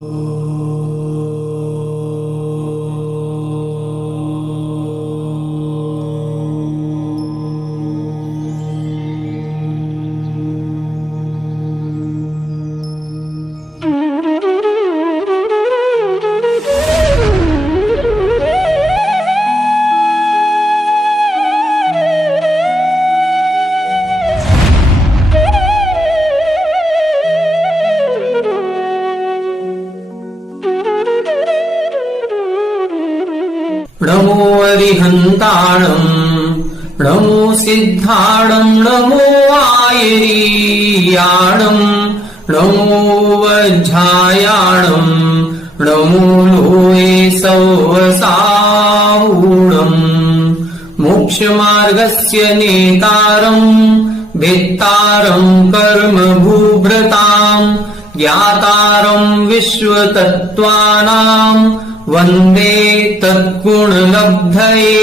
नमो अरिहन्ताणम् नमो सिद्धाणम् नमो आयरीयाणम् नमो वज्झायाणम् नमो लोये सौवसावूणम् मोक्षमार्गस्य नेतारम् भेत्तारम् कर्मभूभृताम् ज्ञातारम् विश्वतत्त्वानाम् वंदे तत्गुणलब्धये।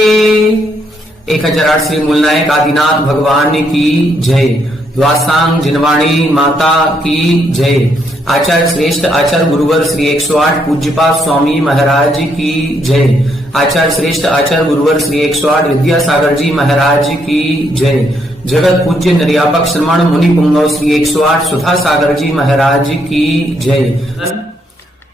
1008 श्री मूलनायक आदिनाथ भगवान की जय। द्वासांग जिनवाणी माता की जय। आचार्य श्रेष्ठ आचार्य गुरुवर श्री 108 पूज्यपाद स्वामी महाराज की जय। आचार्य श्रेष्ठ आचार्य गुरुवर श्री 108 विद्यासागर जी महाराज की जय। जगत पूज्य निर्यापक श्रमण मुनि पुंगव श्री 108 सुधा सागर जी महाराज की जय।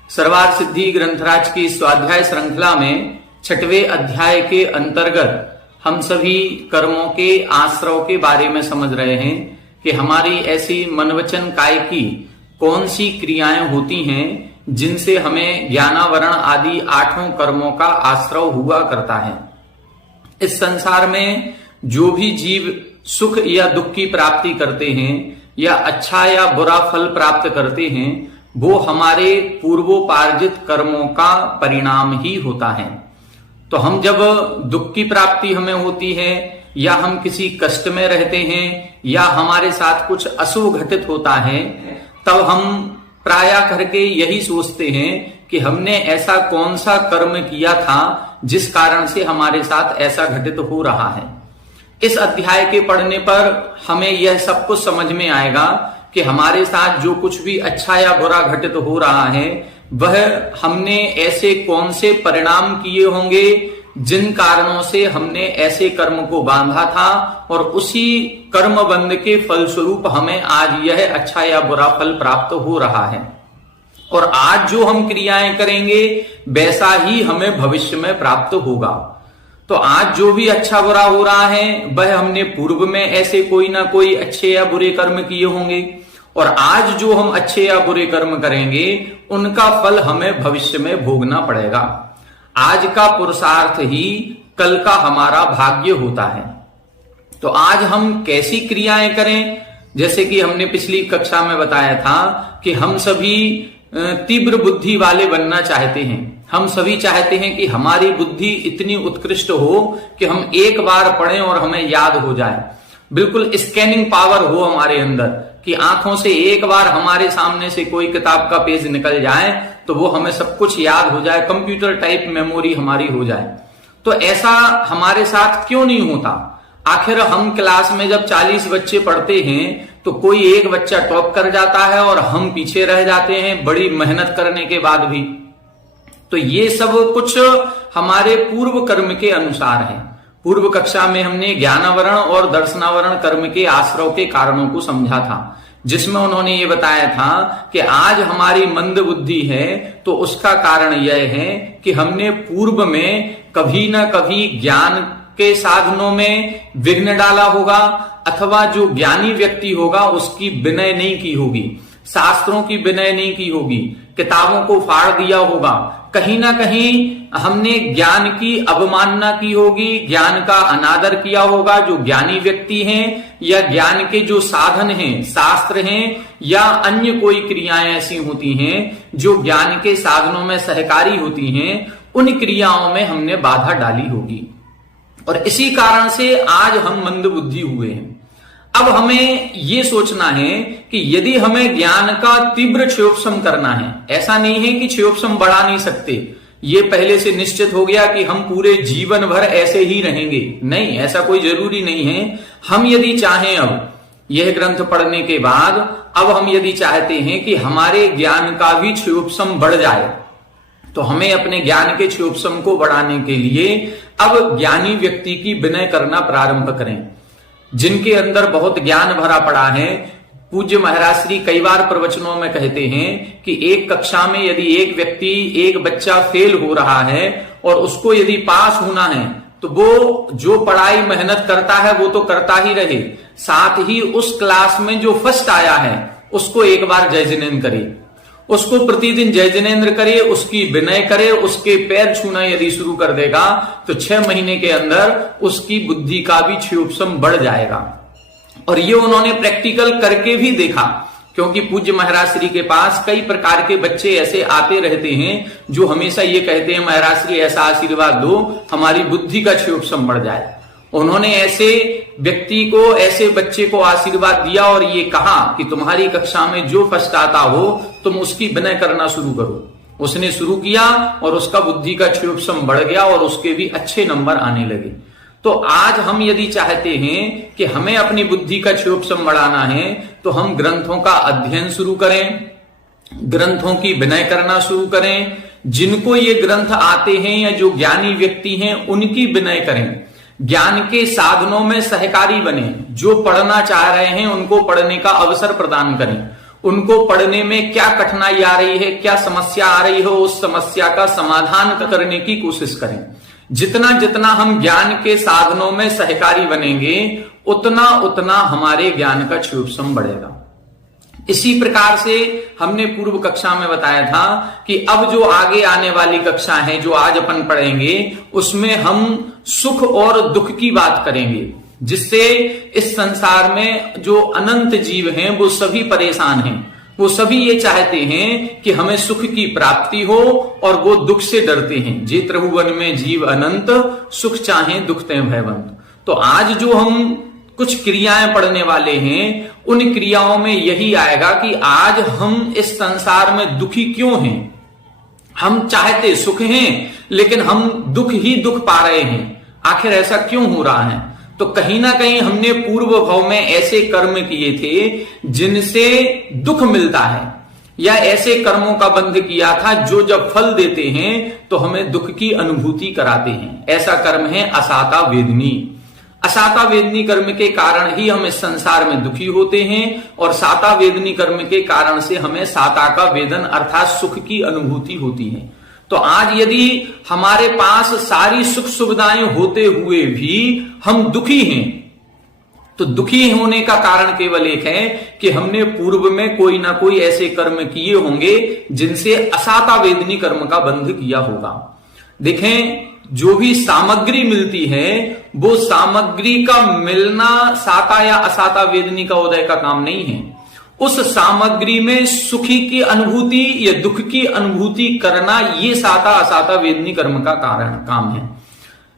सर्वार्थ सिद्धि ग्रंथराज की स्वाध्याय श्रृंखला में 6वें अध्याय के अंतर्गत हम सभी कर्मों के आश्रव के बारे में समझ रहे हैं कि हमारी ऐसी मन वचन काय की कौन सी क्रियाएं होती हैं जिनसे हमें ज्ञानावरण आदि 8 कर्मों का आश्रव हुआ करता है। इस संसार में जो भी जीव सुख या दुख की प्राप्ति करते हैं या अच्छा या बुरा फल प्राप्त करते हैं वो हमारे पूर्वोपार्जित कर्मों का परिणाम ही होता है। तो हम जब दुख की प्राप्ति हमें होती है या हम किसी कष्ट में रहते हैं या हमारे साथ कुछ अशुभ घटित होता है तब हम प्रायः करके यही सोचते हैं कि हमने ऐसा कौन सा कर्म किया था जिस कारण से हमारे साथ ऐसा घटित हो रहा है। इस अध्याय के पढ़ने पर हमें यह सब कुछ समझ में आएगा कि हमारे साथ जो कुछ भी अच्छा या बुरा घटित हो रहा है वह हमने ऐसे कौन से परिणाम किए होंगे जिन कारणों से हमने ऐसे कर्म को बांधा था और उसी कर्म बंध के फलस्वरूप हमें आज यह अच्छा या बुरा फल प्राप्त हो रहा है। और आज जो हम क्रियाएं करेंगे वैसा ही हमें भविष्य में प्राप्त होगा। तो आज जो भी अच्छा बुरा हो रहा है वह हमने पूर्व में ऐसे कोई ना कोई अच्छे या बुरे कर्म किए होंगे और आज जो हम अच्छे या बुरे कर्म करेंगे उनका फल हमें भविष्य में भोगना पड़ेगा। आज का पुरुषार्थ ही कल का हमारा भाग्य होता है। तो आज हम कैसी क्रियाएं करें, जैसे कि हमने पिछली कक्षा में बताया था कि हम सभी तीव्र बुद्धि वाले बनना चाहते हैं। हम सभी चाहते हैं कि हमारी बुद्धि इतनी उत्कृष्ट हो कि हम एक बार पढ़ें और हमें याद हो जाए। बिल्कुल स्कैनिंग पावर हो हमारे अंदर कि आंखों से एक बार हमारे सामने से कोई किताब का पेज निकल जाए तो वो हमें सब कुछ याद हो जाए, कंप्यूटर टाइप मेमोरी हमारी हो जाए। तो ऐसा हमारे साथ क्यों नहीं होता? आखिर हम क्लास में जब 40 बच्चे पढ़ते हैं तो कोई एक बच्चा टॉप कर जाता है और हम पीछे रह जाते हैं बड़ी मेहनत करने के बाद भी। तो ये सब कुछ हमारे पूर्व कर्म के अनुसार है। पूर्व कक्षा में हमने ज्ञानावरण और दर्शनावरण कर्म के आश्रव के कारणों को समझा था, जिसमें उन्होंने ये बताया था कि आज हमारी मंद बुद्धि है तो उसका कारण यह है कि हमने पूर्व में कभी ना कभी ज्ञान के साधनों में विघ्न डाला होगा अथवा जो ज्ञानी व्यक्ति होगा उसकी विनय नहीं की होगी, शास्त्रों की विनय नहीं की होगी, किताबों को फाड़ दिया होगा, कहीं ना कहीं हमने ज्ञान की अवमानना की होगी, ज्ञान का अनादर किया होगा। जो ज्ञानी व्यक्ति हैं या ज्ञान के जो साधन हैं, शास्त्र हैं या अन्य कोई क्रियाएं ऐसी होती हैं जो ज्ञान के साधनों में सहकारी होती हैं, उन क्रियाओं में हमने बाधा डाली होगी और इसी कारण से आज हम मंद बुद्धि हुए हैं। अब हमें ये सोचना है कि यदि हमें ज्ञान का तीव्र क्षयोपशम करना है, ऐसा नहीं है कि क्षयोपशम बढ़ा नहीं सकते, ये पहले से निश्चित हो गया कि हम पूरे जीवन भर ऐसे ही रहेंगे, नहीं, ऐसा कोई जरूरी नहीं है। हम यदि चाहें अब यह ग्रंथ पढ़ने के बाद अब हम यदि चाहते हैं कि हमारे ज्ञान का भी क्षयोपशम बढ़ जाए, तो हमें अपने ज्ञान के क्षयोपशम को बढ़ाने के लिए अब ज्ञानी व्यक्ति की विनय करना प्रारंभ करें। जिनके अंदर बहुत ज्ञान भरा पड़ा है, पूज्य महाराज श्री कई बार प्रवचनों में कहते हैं कि एक कक्षा में यदि एक बच्चा फेल हो रहा है और उसको यदि पास होना है, तो वो जो पढ़ाई मेहनत करता है वो तो करता ही रहे, साथ ही उस क्लास में जो फर्स्ट आया है उसको एक बार जय जिनेन्द्र करे, उसको प्रतिदिन जय जिनेन्द्र करे, उसकी विनय करे, उसके पैर छूना यदि शुरू कर देगा तो 6 महीने के अंदर उसकी बुद्धि का भी क्षयोपशम बढ़ जाएगा। और ये उन्होंने प्रैक्टिकल करके भी देखा, क्योंकि पूज्य महाराज श्री के पास कई प्रकार के बच्चे ऐसे आते रहते हैं जो हमेशा ये कहते हैं महाराज श्री ऐसा आशीर्वाद दो हमारी बुद्धि का क्षयोपशम बढ़ जाए। उन्होंने ऐसे व्यक्ति को, ऐसे बच्चे को आशीर्वाद दिया और ये कहा कि तुम्हारी कक्षा में जो फर्स्ट आता हो तुम उसकी विनय करना शुरू करो। उसने शुरू किया और उसका बुद्धि का क्षयोपशम बढ़ गया और उसके भी अच्छे नंबर आने लगे। तो आज हम यदि चाहते हैं कि हमें अपनी बुद्धि का क्षयोपशम बढ़ाना है, तो हम ग्रंथों का अध्ययन शुरू करें, ग्रंथों की विनय करना शुरू करें। जिनको ये ग्रंथ आते हैं या जो ज्ञानी व्यक्ति हैं उनकी विनय करें, ज्ञान के साधनों में सहकारी बने। जो पढ़ना चाह रहे हैं उनको पढ़ने का अवसर प्रदान करें, उनको पढ़ने में क्या कठिनाई आ रही है, क्या समस्या आ रही हो, उस समस्या का समाधान करने की कोशिश करें। जितना जितना हम ज्ञान के साधनों में सहकारी बनेंगे उतना उतना हमारे ज्ञान का क्षयोपशम बढ़ेगा। इसी प्रकार से हमने पूर्व कक्षा में बताया था कि अब जो आगे आने वाली कक्षा है जो आज अपन पढ़ेंगे उसमें हम सुख और दुख की बात करेंगे, जिससे इस संसार में जो अनंत जीव हैं वो सभी परेशान हैं। वो सभी ये चाहते हैं कि हमें सुख की प्राप्ति हो और वो दुख से डरते हैं। जे त्रिभुवन में जीव अनंत, सुख चाहे दुख ते भयवंत। तो आज जो हम कुछ क्रियाएं पढ़ने वाले हैं उन क्रियाओं में यही आएगा कि आज हम इस संसार में दुखी क्यों हैं। हम चाहते सुख हैं लेकिन हम दुख ही दुख पा रहे हैं, आखिर ऐसा क्यों हो रहा है। तो कहीं ना कहीं हमने पूर्व भाव में ऐसे कर्म किए थे जिनसे दुख मिलता है, या ऐसे कर्मों का बंध किया था जो जब फल देते हैं तो हमें दुख की अनुभूति कराते हैं। ऐसा कर्म है असाता वेदनी। असाता वेदनी कर्म के कारण ही हम इस संसार में दुखी होते हैं और साता वेदनी कर्म के कारण से हमें साता का वेदन अर्थात सुख की अनुभूति होती है। तो आज यदि हमारे पास सारी सुख सुविधाएं होते हुए भी हम दुखी हैं, तो दुखी होने का कारण केवल एक है कि हमने पूर्व में कोई ना कोई ऐसे कर्म किए होंगे जिनसे असाता वेदनी कर्म का बंध किया होगा। देखें, जो भी सामग्री मिलती है वो सामग्री का मिलना साता या असाता वेदनी का उदय का काम नहीं है। उस सामग्री में सुखी की अनुभूति या दुख की अनुभूति करना, ये साता असाता वेदनी कर्म का काम है।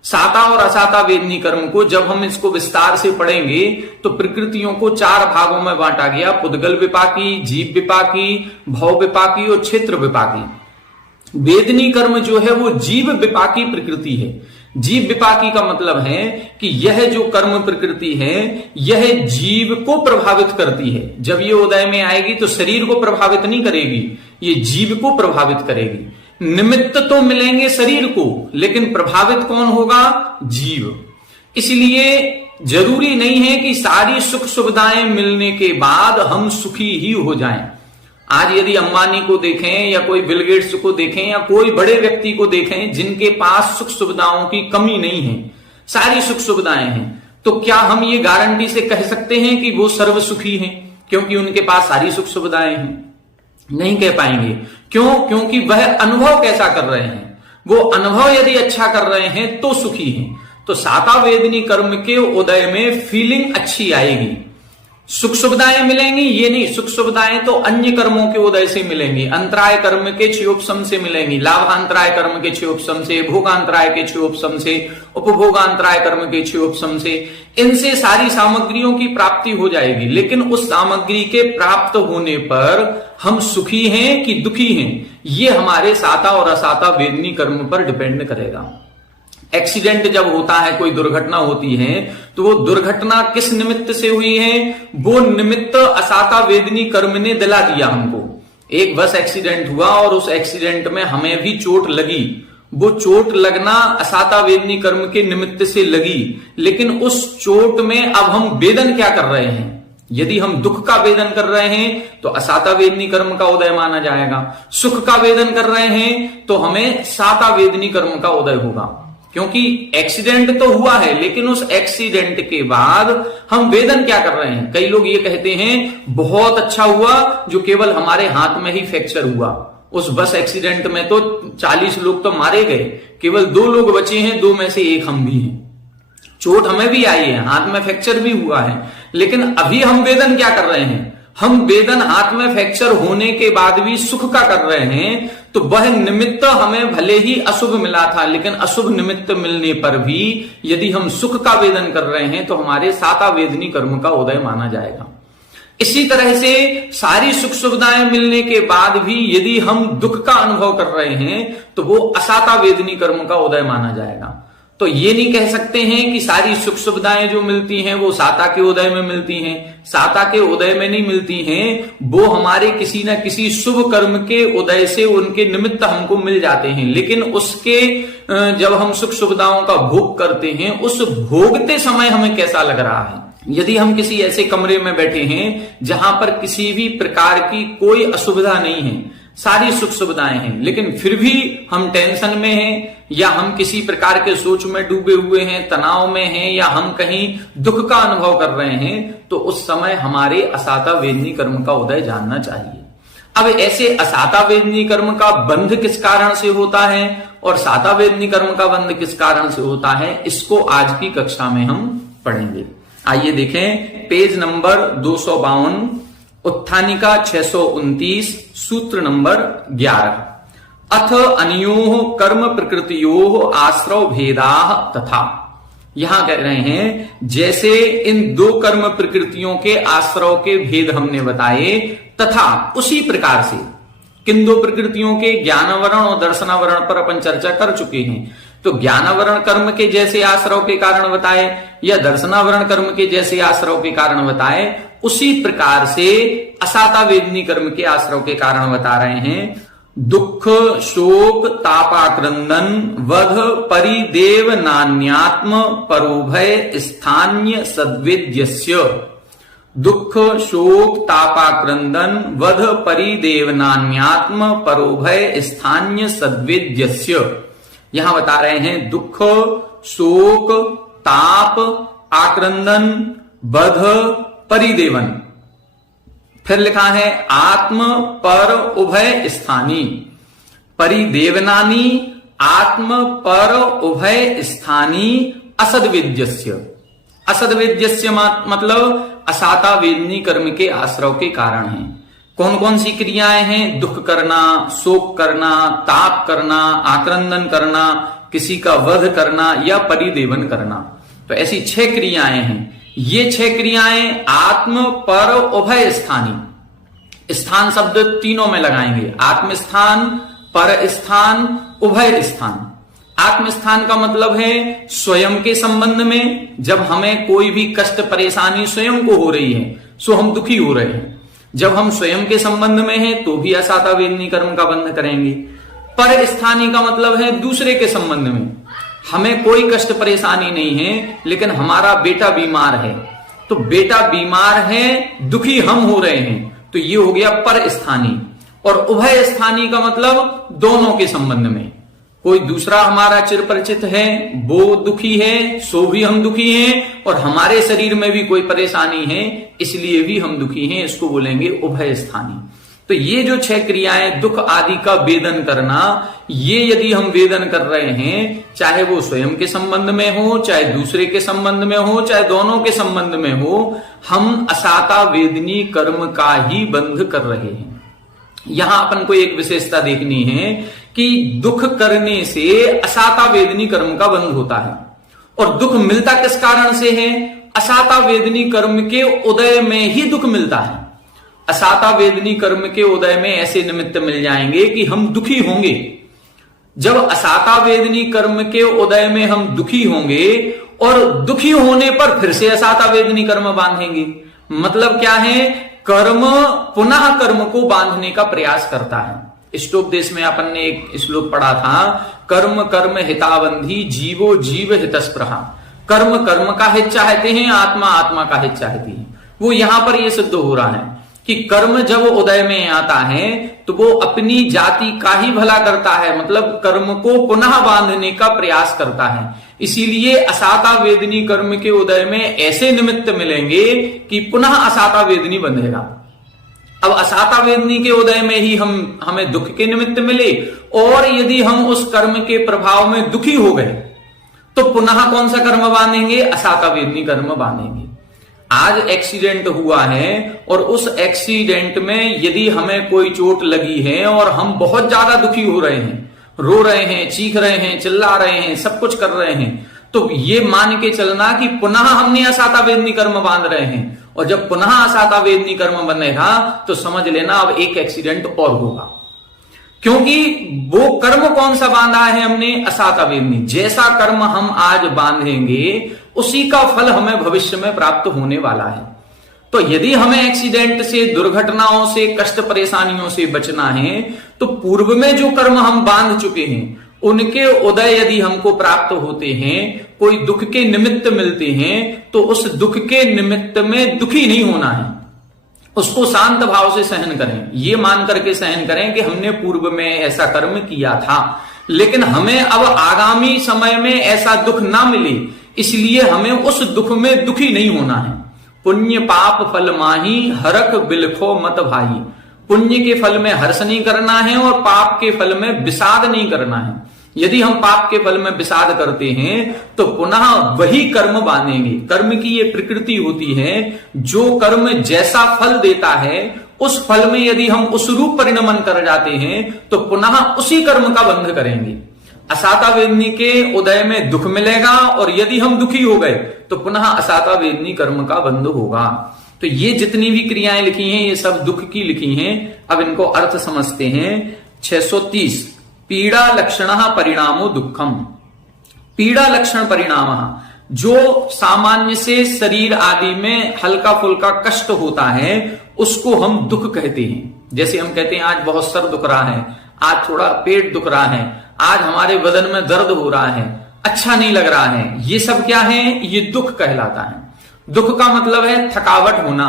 साता और असाता वेदनी कर्म को जब हम इसको विस्तार से पढ़ेंगे तो प्रकृतियों को 4 भागों में बांटा गया, पुद्गल विपाकी, जीव विपाकी, भव विपाकी और क्षेत्र विपाकी। वेदनी कर्म जो है वो जीव विपाकी प्रकृति है। जीव विपाकी का मतलब है कि यह जो कर्म प्रकृति है यह जीव को प्रभावित करती है। जब ये उदय में आएगी तो शरीर को प्रभावित नहीं करेगी, ये जीव को प्रभावित करेगी। निमित्त तो मिलेंगे शरीर को, लेकिन प्रभावित कौन होगा? जीव। इसलिए जरूरी नहीं है कि सारी सुख सुविधाएं मिलने के बाद हम सुखी ही हो जाएं। आज यदि अंबानी को देखें या कोई बिल गेट्स को देखें या कोई बड़े व्यक्ति को देखें जिनके पास सुख सुविधाओं की कमी नहीं है, सारी सुख सुविधाएं हैं, तो क्या हम ये गारंटी से कह सकते हैं कि वो सर्व सुखी हैं क्योंकि उनके पास सारी सुख सुविधाएं हैं? नहीं कह पाएंगे। क्यों? क्योंकि वह अनुभव कैसा कर रहे हैं। वो अनुभव यदि अच्छा कर रहे हैं तो सुखी हैं। तो साता वेदनी कर्म के उदय में फीलिंग अच्छी आएगी, सुख सुविधाएं मिलेंगी। ये नहीं, सुख सुविधाएं तो अन्य कर्मों के उदय से मिलेंगी, अंतराय कर्म के क्षयोपशम से मिलेंगी, लाभांतराय कर्म के क्षयोपशम से, भोगांतराय के क्षयोपशम से, उपभोगांतराय कर्म के क्षयोपशम से, इनसे सारी सामग्रियों की प्राप्ति हो जाएगी। लेकिन उस सामग्री के प्राप्त होने पर हम सुखी हैं कि दुखी हैं, ये हमारे साता और असाता वेदनी कर्म पर डिपेंड करेगा। एक्सीडेंट जब होता है, कोई दुर्घटना होती है, तो वो दुर्घटना किस निमित्त से हुई है? वो निमित्त असाता वेदनी कर्म ने दिला दिया हमको। एक बस एक्सीडेंट हुआ और उस एक्सीडेंट में हमें भी चोट लगी। वो चोट लगना असाता वेदनी कर्म के निमित्त से लगी, लेकिन उस चोट में अब हम वेदन क्या कर रहे हैं? यदि हम दुख का वेदन कर रहे हैं तो असाता वेदनी कर्म का उदय माना जाएगा। सुख का वेदन कर रहे हैं तो हमें साता वेदनी कर्म का उदय होगा, क्योंकि एक्सीडेंट तो हुआ है, लेकिन उस एक्सीडेंट के बाद हम वेदन क्या कर रहे हैं? कई लोग ये कहते हैं बहुत अच्छा हुआ जो केवल हमारे हाथ में ही फ्रैक्चर हुआ। उस बस एक्सीडेंट में तो 40 लोग तो मारे गए, केवल 2 लोग बचे हैं, 2 में से 1 हम भी हैं। चोट हमें भी आई है, हाथ में फ्रैक्चर भी हुआ है, लेकिन अभी हम वेदन क्या कर रहे हैं? हम वेदन हाथ में फ्रैक्चर होने के बाद भी सुख का कर रहे हैं। तो वह निमित्त हमें भले ही अशुभ मिला था, लेकिन अशुभ निमित्त मिलने पर भी यदि हम सुख का वेदन कर रहे हैं तो हमारे साता वेदनी कर्म का उदय माना जाएगा। इसी तरह से सारी सुख सुविधाएं मिलने के बाद भी यदि हम दुख का अनुभव कर रहे हैं तो वो असाता वेदनी कर्म का उदय माना जाएगा। तो ये नहीं कह सकते हैं कि सारी सुख सुविधाएं जो मिलती हैं वो साता के उदय में मिलती हैं। साता के उदय में नहीं मिलती हैं, वो हमारे किसी न किसी शुभ कर्म के उदय से उनके निमित्त हमको मिल जाते हैं। लेकिन उसके जब हम सुख सुविधाओं का भोग करते हैं, उस भोगते समय हमें कैसा लग रहा है? यदि हम किसी ऐसे कमरे में बैठे हैं जहां पर किसी भी प्रकार की कोई असुविधा नहीं है, सारी सुख सुविधाएं हैं, लेकिन फिर भी हम टेंशन में हैं, या हम किसी प्रकार के सोच में डूबे हुए हैं, तनाव में हैं, या हम कहीं दुख का अनुभव कर रहे हैं, तो उस समय हमारे असाता वेदनी कर्म का उदय जानना चाहिए। अब ऐसे असाता वेदनी कर्म का बंध किस कारण से होता है और साता वेदनी कर्म का बंध किस कारण से होता है, इसको आज की कक्षा में हम पढ़ेंगे। आइए देखें पेज नंबर 252, उत्थानिका 629, सूत्र नंबर 11। अथ अनयोः कर्म प्रकृतियोः आश्रव भेदाः तथा। यहां कह रहे हैं जैसे इन 2 कर्म प्रकृतियों के आश्रव के भेद हमने बताए, तथा उसी प्रकार से किन 2 प्रकृतियों के? ज्ञानावरण और दर्शनावरण पर अपन चर्चा कर चुके हैं। तो ज्ञानावरण कर्म के जैसे आश्रव के कारण बताए या दर्शनावरण कर्म के जैसे आश्रव के कारण बताए, उसी प्रकार से असाता वेदनी कर्म के आश्रव के कारण बता रहे हैं। दुख शोक तापाक्रंदन वध परिदेव नान्यात्म परोभय स्थान्य सद्वेद्यस्य। दुख शोक तापाक्रंदन वध परिदेव नान्यात्म परोभय स्थान्य सद्वेद्यस्य। यहां बता रहे हैं दुख शोक ताप आक्रंदन वध परिदेवन, फिर लिखा है आत्म पर उभय स्थानी। परिदेवनानी आत्म पर उभय स्थानी असद्वेद्यस्य। असद्वेद्यस्य मतलब असाता वेदनी कर्म के आश्रव के कारण है। कौन कौन सी क्रियाएं हैं? दुख करना, शोक करना, ताप करना, आक्रंदन करना, किसी का वध करना या परिदेवन करना। तो ऐसी 6 क्रियाएं हैं। ये 6 क्रियाएं आत्म पर उभय स्थानी, स्थान शब्द तीनों में लगाएंगे, आत्म स्थान, पर स्थान, उभय स्थान। आत्म स्थान का मतलब है स्वयं के संबंध में, जब हमें कोई भी कष्ट परेशानी स्वयं को हो रही है सो हम दुखी हो रहे हैं। जब हम स्वयं के संबंध में हैं तो भी असाता वेदनी कर्म का बंध करेंगे। पर स्थानी का मतलब है दूसरे के संबंध में, हमें कोई कष्ट परेशानी नहीं है लेकिन हमारा बेटा बीमार है, तो बेटा बीमार है, दुखी हम हो रहे हैं, तो ये हो गया पर स्थानी। और उभय स्थानी का मतलब दोनों के संबंध में, कोई दूसरा हमारा चिर परिचित है, वो दुखी है, सो भी हम दुखी हैं, और हमारे शरीर में भी कोई परेशानी है इसलिए भी हम दुखी हैं, इसको बोलेंगे उभय स्थानी। तो ये जो 6 क्रियाएं दुख आदि का वेदन करना, ये यदि हम वेदन कर रहे हैं, चाहे वो स्वयं के संबंध में हो, चाहे दूसरे के संबंध में हो, चाहे दोनों के संबंध में हो, हम असाता वेदनी कर्म का ही बंध कर रहे हैं। यहां अपन को एक विशेषता देखनी है कि दुख करने से असाता वेदनी कर्म का बंध होता है। और दुख मिलता किस कारण से है? असाता वेदनी कर्म के उदय में ही दुख मिलता है। असाता वेदनी कर्म के उदय में ऐसे निमित्त मिल जाएंगे कि हम दुखी होंगे। जब असाता वेदनी कर्म के उदय में हम दुखी होंगे और दुखी होने पर फिर से असाता वेदनी कर्म बांधेंगे। मतलब क्या है, कर्म पुनः कर्म को बांधने का प्रयास करता है। श्लोकदेश में अपन ने एक श्लोक पढ़ा था, कर्म कर्म हिताबंधी जीवो जीव हितस्पृहा। कर्म कर्म का हित चाहते हैं, आत्मा आत्मा का हित चाहती है। वो यहां पर ये सिद्ध हो रहा है कि कर्म जब उदय में आता है तो वो अपनी जाति का ही भला करता है, मतलब कर्म को पुनः बांधने का प्रयास करता है। इसीलिए असाता वेदनी कर्म के उदय में ऐसे निमित्त मिलेंगे कि पुनः असाता वेदनी बंधेगा। अब असाता वेदनी के उदय में ही हमें दुख के निमित्त मिले, और यदि हम उस कर्म के प्रभाव में दुखी हो गए तो पुनः कौन सा कर्म बांधेंगे, असाता वेदनी कर्म बांधेंगे। आज एक्सीडेंट हुआ है और उस एक्सीडेंट में यदि हमें कोई चोट लगी है और हम बहुत ज्यादा दुखी हो रहे हैं, रो रहे हैं, चीख रहे हैं, चिल्ला रहे हैं, सब कुछ कर रहे हैं, तो ये मान के चलना कि पुनः हमने असाता वेदनी कर्म बांध रहे हैं। और जब पुनः असाता वेदनी कर्म बनेगा तो समझ लेना अब एक एक्सीडेंट और होगा, क्योंकि वो कर्म कौन सा बांधा है हमने, असाता वेदनी। जैसा कर्म हम आज बांधेंगे उसी का फल हमें भविष्य में प्राप्त होने वाला है। तो यदि हमें एक्सीडेंट से, दुर्घटनाओं से, कष्ट परेशानियों से बचना है तो पूर्व में जो कर्म हम बांध चुके हैं उनके उदय यदि हमको प्राप्त होते हैं, कोई दुख के निमित्त मिलते हैं, तो उस दुख के निमित्त में दुखी नहीं होना है, उसको शांत भाव से सहन करें। ये मान करके सहन करें कि हमने पूर्व में ऐसा कर्म किया था, लेकिन हमें अब आगामी समय में ऐसा दुख ना मिले, इसलिए हमें उस दुख में दुखी नहीं होना है। पुण्य पाप फल माही हरख बिलखो मत भाई। पुण्य के फल में हर्ष नहीं करना है और पाप के फल में विषाद नहीं करना है। यदि हम पाप के फल में विषाद करते हैं तो पुनः वही कर्म बांधेंगे। कर्म की ये प्रकृति होती है, जो कर्म जैसा फल देता है उस फल में यदि हम उस रूप परिणमन कर जाते हैं तो पुनः उसी कर्म का बंध करेंगे। असाता वेदनी के उदय में दुख मिलेगा और यदि हम दुखी हो गए तो पुनः असाता वेदनी कर्म का बंध होगा। तो ये जितनी भी क्रियाएं लिखी हैं ये सब दुख की लिखी हैं। अब इनको अर्थ समझते हैं। 630 पीड़ा लक्षण परिणामो दुखम। पीड़ा लक्षण परिणाम, जो सामान्य से शरीर आदि में हल्का फुल्का कष्ट होता है उसको हम दुख कहते हैं। जैसे हम कहते हैं आज बहुत सर दुख रहा है, आज थोड़ा पेट दुख रहा है, आज हमारे बदन में दर्द हो रहा है, अच्छा नहीं लग रहा है, ये सब क्या है, ये दुख कहलाता है। दुख का मतलब है थकावट होना।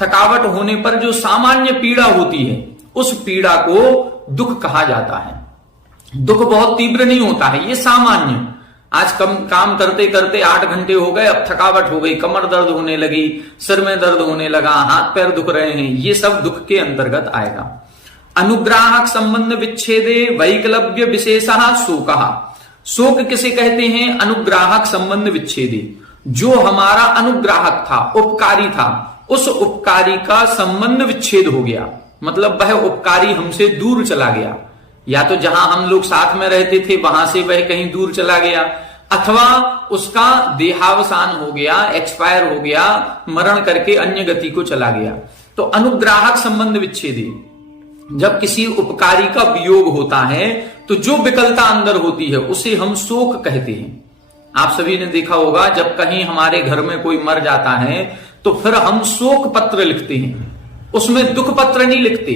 थकावट होने पर जो सामान्य पीड़ा होती है उस पीड़ा को दुख कहा जाता है। दुख बहुत तीव्र नहीं होता है, ये सामान्य। आज काम करते करते 8 घंटे हो गए, अब थकावट हो गई, कमर दर्द होने लगी, सिर में दर्द होने लगा, हाथ पैर दुख रहे हैं, ये सब दुख के अंतर्गत आएगा। अनुग्राहक संबंध विच्छेदे वैकलव्य विशेषः शोकः। शोक किसे कहते हैं, अनुग्राहक संबंध विच्छेदे। जो हमारा अनुग्राहक था, उपकारी था, उस उपकारी का संबंध विच्छेद हो गया, मतलब वह उपकारी हमसे दूर चला गया। या तो जहां हम लोग साथ में रहते थे वहां से वह कहीं दूर चला गया, अथवा उसका देहावसान हो गया, एक्सपायर हो गया, मरण करके अन्य गति को चला गया। तो अनुग्राहक संबंध विच्छेदी, जब किसी उपकारी का वियोग होता है तो जो विकलता अंदर होती है उसे हम शोक कहते हैं। आप सभी ने देखा होगा जब कहीं हमारे घर में कोई मर जाता है तो फिर हम शोक पत्र लिखते हैं, उसमें दुख पत्र नहीं लिखते,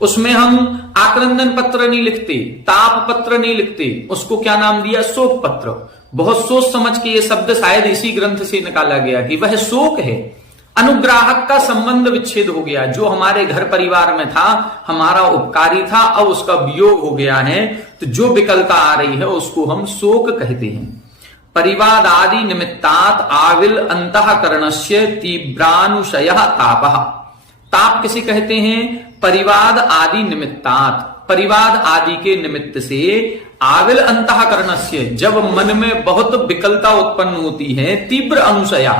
उसमें हम आक्रंदन पत्र नहीं लिखते, ताप पत्र नहीं लिखते, उसको क्या नाम दिया, शोक पत्र। बहुत सोच समझ के ये शब्द शायद इसी ग्रंथ से निकाला गया कि वह शोक है। अनुग्राहक का संबंध विच्छेद हो गया, जो हमारे घर परिवार में था, हमारा उपकारी था, अब उसका वियोग हो गया है, तो जो विकलता आ रही है उसको हम शोक कहते हैं। परिवाद आदि निमित्तात् आविल अंतःकरणस्य तीव्रानुशयः तापः। ताप किसे कहते हैं, परिवाद आदि निमित्तात्, परिवाद आदि के निमित्त से, आविल अंतःकरणस्य, जब मन में बहुत विकलता उत्पन्न होती है, तीव्र अनुशया,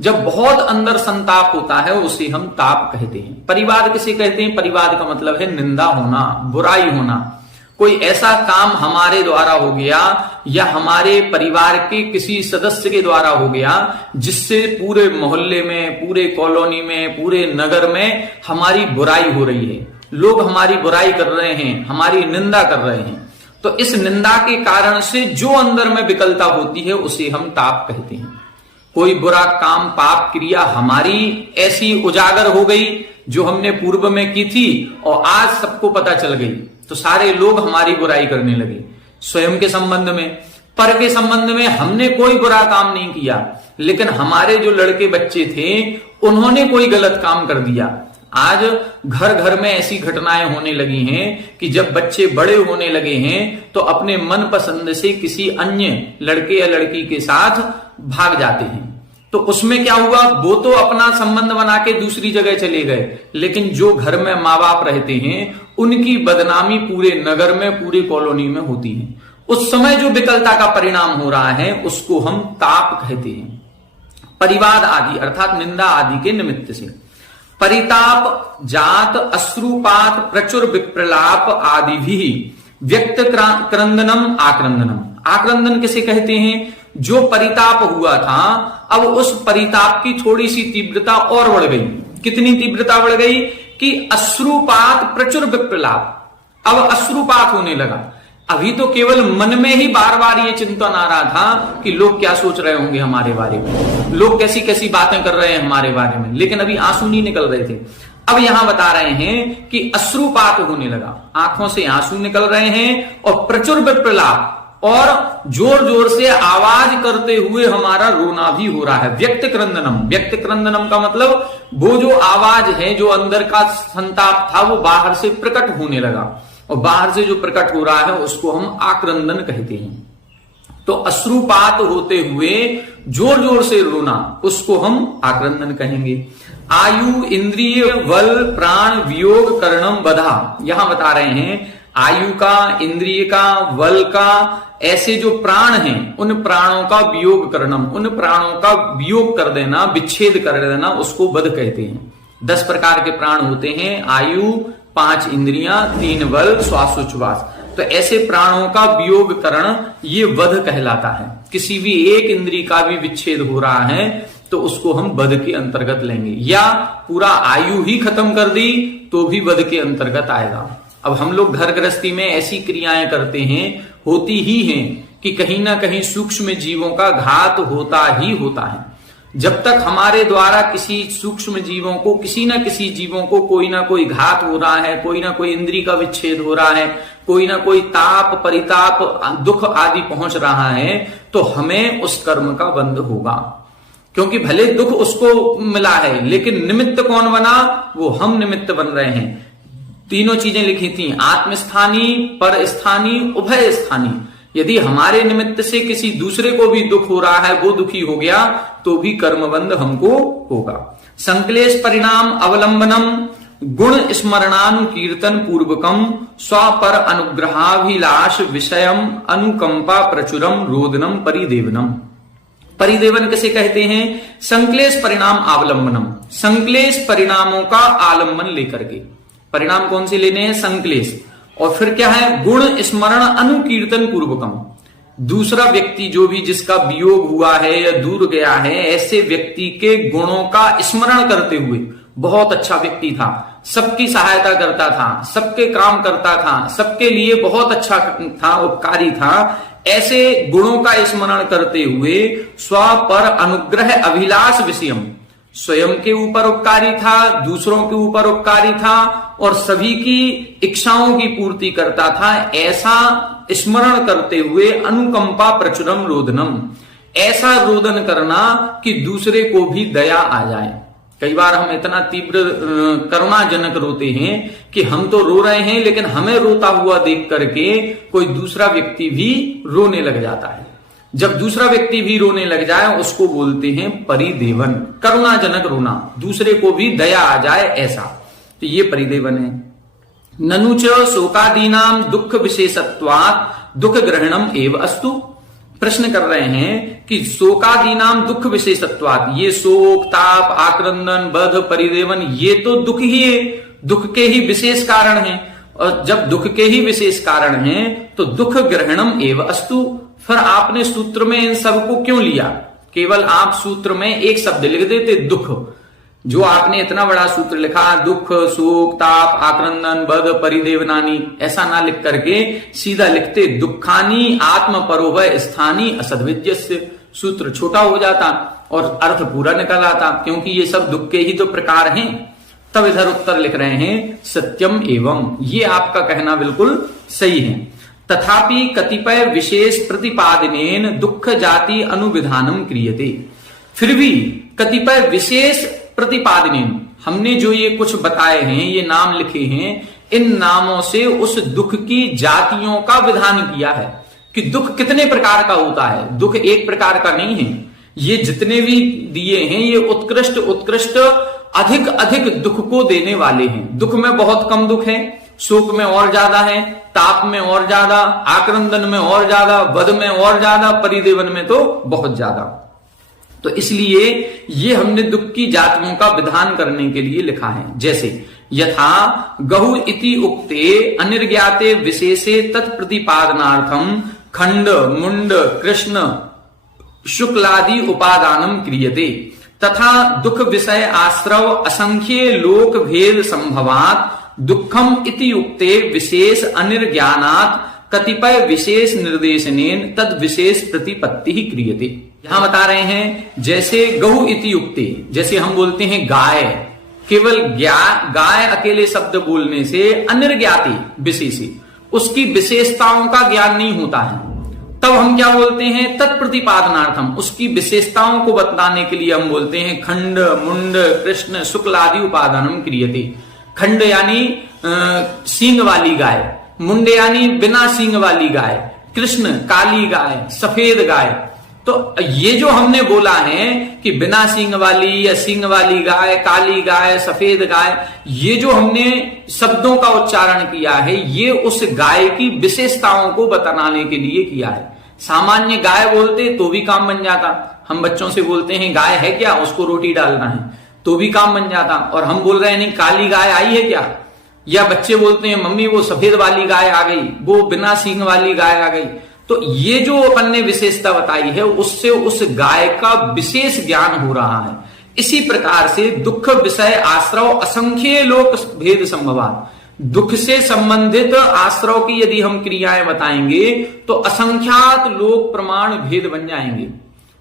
जब बहुत अंदर संताप होता है उसे हम ताप कहते हैं। परिवाद किसे कहते हैं, परिवाद का मतलब है निंदा होना, बुराई होना। कोई ऐसा काम हमारे द्वारा हो गया या हमारे परिवार के किसी सदस्य के द्वारा हो गया जिससे पूरे मोहल्ले में, पूरे कॉलोनी में, पूरे नगर में हमारी बुराई हो रही है, लोग हमारी बुराई कर रहे हैं, हमारी निंदा कर रहे हैं, तो इस निंदा के कारण से जो अंदर में विकलता होती है उसे हम ताप कहते हैं। कोई बुरा काम, पाप क्रिया हमारी ऐसी उजागर हो गई जो हमने पूर्व में की थी और आज सबको पता चल गई, तो सारे लोग हमारी बुराई करने लगे। स्वयं के संबंध में, पर के संबंध में हमने कोई बुरा काम नहीं किया, लेकिन हमारे जो लड़के बच्चे थे उन्होंने कोई गलत काम कर दिया। आज घर घर में ऐसी घटनाएं होने लगी हैं कि जब बच्चे बड़े होने लगे हैं तो अपने मन पसंद से किसी अन्य लड़के या लड़की के साथ भाग जाते हैं। तो उसमें क्या हुआ, वो तो अपना संबंध बना के दूसरी जगह चले गए, लेकिन जो घर में माँ बाप रहते हैं उनकी बदनामी पूरे नगर में, पूरी कॉलोनी में होती है। उस समय जो विकलता का परिणाम हो रहा है उसको हम ताप कहते हैं। परिवाद आदि अर्थात निंदा आदि के निमित्त से परिताप, जात, अश्रुपात, प्रचुर विप्रलाप आदि भी व्यक्त क्रंदनम आक्रंदनम। आक्रंदन किसे कहते हैं? जो परिताप हुआ था अब उस परिताप की थोड़ी सी तीव्रता और बढ़ गई। कितनी तीव्रता बढ़ गई कि अश्रुपात, प्रचुर विप्रलाप, अब अश्रुपात होने लगा। अभी तो केवल मन में ही बार बार ये चिंतन आ रहा था कि लोग क्या सोच रहे होंगे हमारे बारे में, लोग कैसी कैसी बातें कर रहे हैं हमारे बारे में, लेकिन अभी आंसू नहीं निकल रहे थे। अब यहां बता रहे हैं कि अश्रुपात होने लगा, आंखों से आंसू निकल रहे हैं और प्रचुर विप्रलाप, और जोर जोर से आवाज करते हुए हमारा रोना भी हो रहा है। व्यक्त क्रंदनम, व्यक्त क्रंदनम का मतलब वो जो आवाज है, जो अंदर का संताप था वो बाहर से प्रकट होने लगा, और बाहर से जो प्रकट हो रहा है उसको हम आक्रंदन कहते हैं। तो अश्रुपात होते हुए जोर जोर से रोना, उसको हम आक्रंदन कहेंगे। आयु, इंद्रिय, बल, प्राण, वियोग, कर्णम, बधा। यहां बता रहे हैं आयु का, इंद्रिय का, बल का, ऐसे जो प्राण हैं उन प्राणों का वियोग कर्णम, उन प्राणों का वियोग कर देना, विच्छेद कर देना, उसको वध कहते हैं। 10 प्रकार के प्राण होते हैं, आयु, 5 इंद्रियां, 3 बल, श्वासोच्छ्वास। तो ऐसे प्राणों का वियोग करण ये वध कहलाता है। किसी भी एक इंद्रिय का भी विच्छेद हो रहा है तो उसको हम वध के अंतर्गत लेंगे, या पूरा आयु ही खत्म कर दी तो भी वध के अंतर्गत आएगा। अब हम लोग घर गृहस्थी में ऐसी क्रियाएं करते हैं, होती ही हैं, कि कहीं ना कहीं सूक्ष्म जीवों का घात होता ही होता है। जब तक हमारे द्वारा किसी सूक्ष्म जीवों को, किसी ना किसी जीवों को कोई ना कोई घात हो रहा है, कोई ना कोई इंद्रिय का विच्छेद हो रहा है, कोई ना कोई ताप, परिताप, दुख आदि पहुंच रहा है, तो हमें उस कर्म का बंध होगा। क्योंकि भले दुख उसको मिला है, लेकिन निमित्त कौन बना? वो हम निमित्त बन रहे हैं। तीनों चीजें लिखी थी, आत्मस्थानी, पर स्थानी, उभय स्थानी। यदि हमारे निमित्त से किसी दूसरे को भी दुख हो रहा है, वो दुखी हो गया, तो भी कर्मबंध हमको होगा। संक्लेश परिणाम अवलंबनम, गुण स्मरणानुकीर्तन पूर्वकम, स्वपर अनुग्रहाभिलाष विषयम अनुकंपा प्रचुरम रोदनम परिदेवनम। परिदेवन किसे कहते हैं? संक्लेश परिणाम अवलंबनम, संक्लेश परिणामों का आलंबन लेकर के। परिणाम कौन से लेने हैं? संक्लेश। और फिर क्या है? गुण स्मरण अनुकीर्तन पूर्वकम। दूसरा व्यक्ति जो भी जिसका वियोग हुआ है या दूर गया है, ऐसे व्यक्ति के गुणों का स्मरण करते हुए, बहुत अच्छा व्यक्ति था, सबकी सहायता करता था, सबके काम करता था, सबके लिए बहुत अच्छा था, उपकारी था, ऐसे गुणों का स्मरण करते हुए स्व पर अनुग्रह अभिलाष विषयम, स्वयं के ऊपर उपकारी था, दूसरों के ऊपर उपकारी था, और सभी की इच्छाओं की पूर्ति करता था, ऐसा स्मरण करते हुए अनुकंपा प्रचुरम रोदनम, ऐसा रोदन करना कि दूसरे को भी दया आ जाए। कई बार हम इतना तीव्र करुणाजनक रोते हैं कि हम तो रो रहे हैं, लेकिन हमें रोता हुआ देख करके कोई दूसरा व्यक्ति भी रोने लग जाता है। जब दूसरा व्यक्ति भी रोने लग जाए उसको बोलते हैं परिदेवन, करुणाजनक रोना, दूसरे को भी दया आ जाए ऐसा, तो ये परिदेवन है। ननुच शोकादीनाम दुख विशेषत्वात् दुख ग्रहणम एव अस्तु। प्रश्न कर रहे हैं कि शोकादीनाम दुख विशेषत्वात्, ये शोक, ताप, आक्रंदन, बध, परिदेवन, ये तो दुख ही है, दुख के ही विशेष कारण हैं, और जब दुख के ही विशेष कारण हैं तो दुख ग्रहणम एव अस्तु। फिर आपने सूत्र में इन सबको क्यों लिया? केवल आप सूत्र में एक शब्द लिख देते दुख, जो आपने इतना बड़ा सूत्र लिखा, दुख, शोक, ताप, आक्रंदन, बध, परिदेवनानी, ऐसा ना लिख करके सीधा लिखते दुखानी आत्म परोभय स्थानी असद्विज्यस्य। सूत्र छोटा हो जाता और अर्थ पूरा निकल आता, क्योंकि ये सब दुख के ही तो प्रकार हैं। तब इधर उत्तर लिख रहे हैं सत्यम एवं, ये आपका कहना बिल्कुल सही है। तथापि कतिपय विशेष प्रतिपादनेन दुख जाति अनुविधानम क्रियते। फिर भी कतिपय विशेष प्रतिपादनेन, हमने जो ये कुछ बताए हैं, ये नाम लिखे हैं, इन नामों से उस दुख की जातियों का विधान किया है कि दुख कितने प्रकार का होता है। दुख एक प्रकार का नहीं है। ये जितने भी दिए हैं ये उत्कृष्ट उत्कृष्ट अधिक अधिक दुख को देने वाले हैं। दुख में बहुत कम दुख है, शोक में और ज्यादा है, ताप में और ज्यादा, आक्रंदन में और ज्यादा, बध में और ज्यादा, परिदेवन में तो बहुत ज्यादा। तो इसलिए ये हमने दुख की जातियों का विधान करने के लिए लिखा है। जैसे यथा गहु इति उक्ते अनिर्ज्ञाते विशेषे तत्प्रतिपादनार्थम खंड मुंड कृष्ण शुक्लादि उपादानम क्रियते, तथा दुख विषय आश्रव असंख्ये लोक भेद संभवात दुखम इति उक्ते विशेष अनिर्ज्ञानात कतिपय विशेष निर्देशनेन तद विशेष प्रतिपत्ति ही क्रियते। यहां बता रहे हैं जैसे गहु इति उक्ते, जैसे हम बोलते हैं गाय, केवल गाय अकेले शब्द बोलने से अनिर्ज्ञाति विशेषी, उसकी विशेषताओं का ज्ञान नहीं होता है। तब हम क्या बोलते हैं, तत्प्रतिपादनार्थम, उसकी विशेषताओं को बताने के लिए हम बोलते हैं खंड मुंड कृष्ण शुक्ल आदि उपादानम क्रियते। खंड यानी सींग वाली गाय, मुंड यानी बिना सींग वाली गाय, कृष्ण काली गाय, सफेद गाय। तो ये जो हमने बोला है कि बिना सींग वाली या सींग वाली गाय, काली गाय, सफेद गाय, ये जो हमने शब्दों का उच्चारण किया है ये उस गाय की विशेषताओं को बताने के लिए किया है। सामान्य गाय बोलते तो भी काम बन जाता। हम बच्चों से बोलते हैं गाय है क्या, उसको रोटी डालना है, तो भी काम बन जाता। और हम बोल रहे हैं नहीं काली गाय आई है क्या, या बच्चे बोलते हैं मम्मी वो सफेद वाली गाय आ गई, वो बिना सींग वाली गाय आ गई। तो ये जो अपन ने विशेषता बताई है उससे उस गाय का विशेष ज्ञान हो रहा है। इसी प्रकार से दुख विषय आश्रव असंख्य लोक भेद संभवात, दुख से संबंधित आश्रव की यदि हम क्रियाएं बताएंगे तो असंख्यात लोक प्रमाण भेद बन जाएंगे,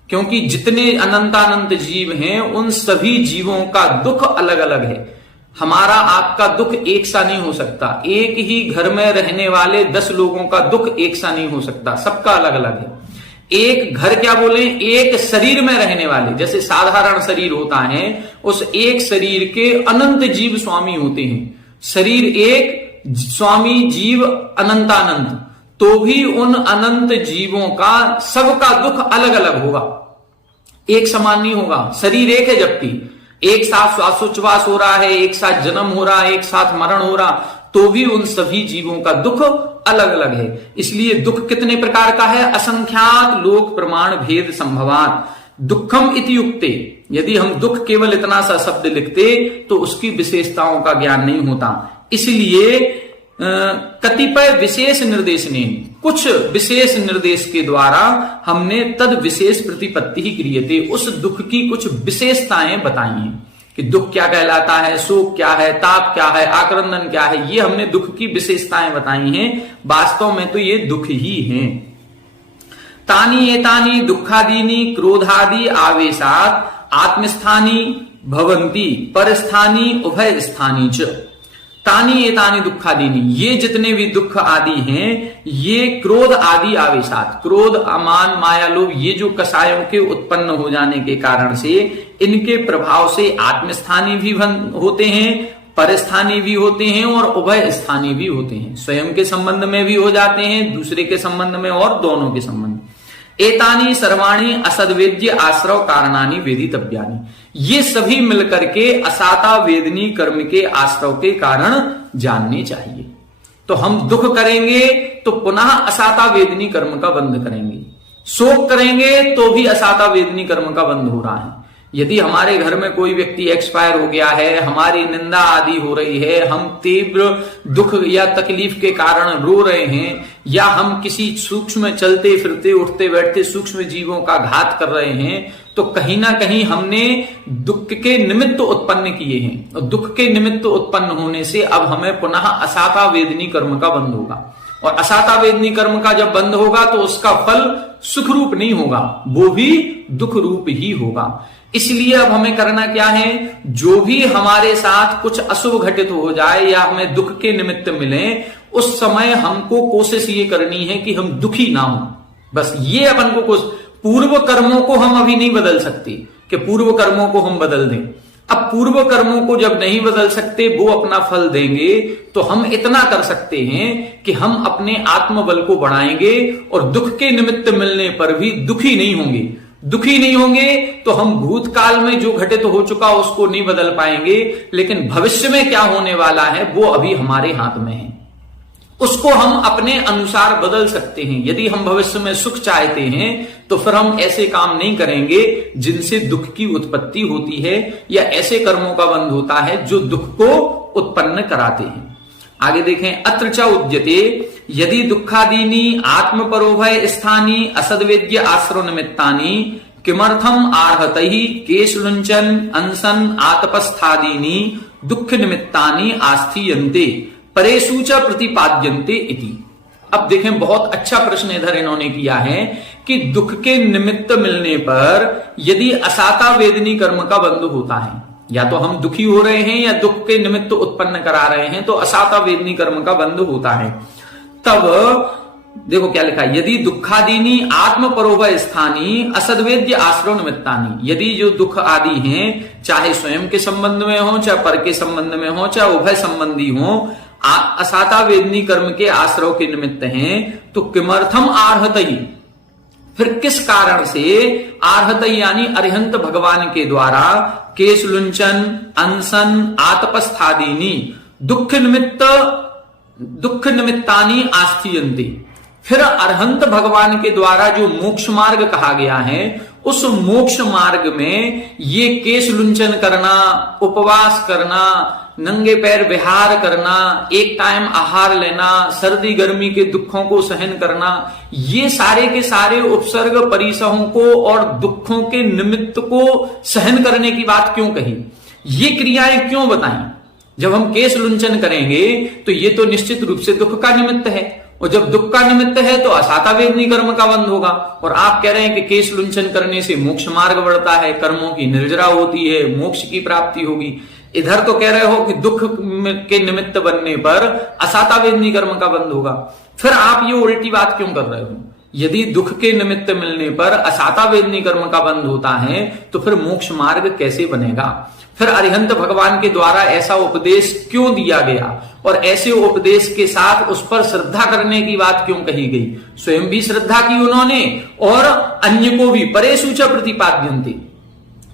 क्योंकि जितने अनंतानंत जीव हैं उन सभी जीवों का दुख अलग अलग है। हमारा आपका दुख एक सा नहीं हो सकता। एक ही घर में रहने वाले 10 लोगों का दुख एक सा नहीं हो सकता, सबका अलग अलग है। एक घर क्या बोले, एक शरीर में रहने वाले, जैसे साधारण शरीर होता है, उस एक शरीर के अनंत जीव स्वामी होते हैं। शरीर एक, स्वामी जीव अनंतानंत, तो भी उन अनंत जीवों का सबका दुख अलग अलग होगा, एक समान नहीं होगा। शरीर एक है जबकि एक साथ श्वासोच्छ्वास हो रहा है, एक साथ जन्म हो रहा है, एक साथ मरण हो रहा, तो भी उन सभी जीवों का दुख अलग अलग है। इसलिए दुख कितने प्रकार का है, असंख्यात लोक प्रमाण भेद संभवात दुखम इति युक्ते। यदि हम दुख केवल इतना सा शब्द लिखते तो उसकी विशेषताओं का ज्ञान नहीं होता। इसलिए कतिपय विशेष निर्देश ने, कुछ विशेष निर्देश के द्वारा हमने तद विशेष प्रतिपत्ति ही क्रियते, उस दुख की कुछ विशेषताएं बताई हैं कि दुख क्या कहलाता है, शोक क्या है, ताप क्या है, आक्रंदन क्या है। ये हमने दुख की विशेषताएं बताई हैं, वास्तव में तो ये दुख ही हैं। तानी एतानी दुखादीनी क्रोधादि आवेशात आत्मस्थानी भवंती परस्थानी उभय स्थानी च। तानी एतानी दुखादीनी, ये जितने भी दुख आदि हैं ये क्रोध आदि आवेशात, क्रोध अमान माया लोभ, ये जो कषायों के उत्पन्न हो जाने के कारण से इनके प्रभाव से आत्मस्थानी भी होते हैं, परस्थानी भी होते हैं और उभय स्थानी भी होते हैं। स्वयं के संबंध में भी हो जाते हैं, दूसरे के संबंध में और दोनों के संबंध। एतानी सर्वाणी असद्वेद्य आश्रव कारणानी वेदितव्यानि, ये सभी मिलकर के असाता वेदनी कर्म के आश्रव के कारण जानने चाहिए। तो हम दुख करेंगे तो पुनः असाता वेदनी कर्म का बंध करेंगे, शोक करेंगे तो भी असाता वेदनी कर्म का बंध हो रहा है। यदि हमारे घर में कोई व्यक्ति एक्सपायर हो गया है, हमारी निंदा आदि हो रही है, हम तीव्र दुख या तकलीफ के कारण रो रहे हैं, या हम किसी सूक्ष्म चलते फिरते उठते बैठते सूक्ष्म जीवों का घात कर रहे हैं, तो कहीं ना कहीं हमने दुख के निमित्त उत्पन्न किए हैं, और दुख के निमित्त उत्पन्न होने से अब हमें पुनः असाता वेदनी कर्म का बंध होगा, और असाता वेदनी कर्म का जब बंध होगा तो उसका फल सुख रूप नहीं होगा, वो भी दुख रूप ही होगा। इसलिए अब हमें करना क्या है, जो भी हमारे साथ कुछ अशुभ घटित हो जाए या हमें दुख के निमित्त मिले, उस समय हमको कोशिश ये करनी है कि हम दुखी ना हो। बस ये अपन को कुछ पूर्व कर्मों को हम अभी नहीं बदल सकते कि पूर्व कर्मों को हम बदल दें। अब पूर्व कर्मों को जब नहीं बदल सकते, वो अपना फल देंगे, तो हम इतना कर सकते हैं कि हम अपने आत्मबल को बढ़ाएंगे और दुख के निमित्त मिलने पर भी दुखी नहीं होंगे। दुखी नहीं होंगे तो हम भूतकाल में जो घटित हो चुका उसको नहीं बदल पाएंगे, लेकिन भविष्य में क्या होने वाला है वो अभी हमारे हाथ में है, उसको हम अपने अनुसार बदल सकते हैं। यदि हम भविष्य में सुख चाहते हैं तो फिर हम ऐसे काम नहीं करेंगे जिनसे दुख की उत्पत्ति होती है, या ऐसे कर्मों का बंध होता है जो दुख को उत्पन्न कराते हैं। आगे देखें, अत्र च उद्यते यदि दुखादीनी आत्मपरोभय स्थानी असद्वेद्य आश्रय निमित्तानि किमर्थम आर्हतहि केशलुंचन अंसन आतपस्थादीनी दुख निमित्तानि आस्थीयन्ते परेषु च प्रतिपाद्यन्ते इति। अब देखें, बहुत अच्छा प्रश्न इधर इन्होंने किया है कि दुख के निमित्त मिलने पर यदि असाता वेदनी कर्म का बंध होता है, या तो हम दुखी हो रहे हैं या दुख के निमित्त उत्पन्न करा रहे हैं, तो असाता वेदनी कर्म का बंध होता है। तब देखो क्या लिखा है, यदि दुखादीनी आत्म परोभय स्थानी असद्वेद्य आश्रय निमित्तानी, यदि जो दुख आदि हैं चाहे स्वयं के संबंध में हो, चाहे पर के संबंध में हो, चाहे उभय संबंधी हो, असाता वेदनी कर्म के आश्रय के निमित्त हैं, तो किमर्थम आर्हतहि, फिर किस कारण से आर्हतहि यानी अरिहंत भगवान के द्वारा केशलुंचन अनशन आतपस्थादीनी दुख निमित्तानी आस्थीयन्ते, फिर अरहंत भगवान के द्वारा जो मोक्ष मार्ग कहा गया है, उस मोक्ष मार्ग में ये केश लुंचन करना, उपवास करना, नंगे पैर विहार करना, एक टाइम आहार लेना, सर्दी गर्मी के दुखों को सहन करना, ये सारे के सारे उपसर्ग परिसहों को और दुखों के निमित्त को सहन करने की बात क्यों कही, ये क्रियाएं क्यों बताई। जब हम केश लुंचन करेंगे तो ये तो निश्चित रूप से दुख का निमित्त है, और जब दुख का निमित्त है तो असाता वेदनी कर्म का बंध होगा। और आप कह रहे हैं कि केश लुंचन करने से मोक्ष मार्ग बढ़ता है, कर्मों की निर्जरा होती है, मोक्ष की प्राप्ति होगी। इधर तो कह रहे हो कि दुख के निमित्त बनने पर असाता वेदनी कर्म का बंध होगा। फिर आप ये उल्टी बात क्यों कर रहे हो? यदि दुख के निमित्त मिलने पर असाता वेदनी कर्म का बंध होता है तो फिर मोक्ष मार्ग कैसे बनेगा? फिर अरिहंत भगवान के द्वारा ऐसा उपदेश क्यों दिया गया, और ऐसे उपदेश के साथ उस पर श्रद्धा करने की बात क्यों कही गई? स्वयं भी श्रद्धा की उन्होंने और अन्य को भी, परेषु च प्रतिपाद्यन्ते,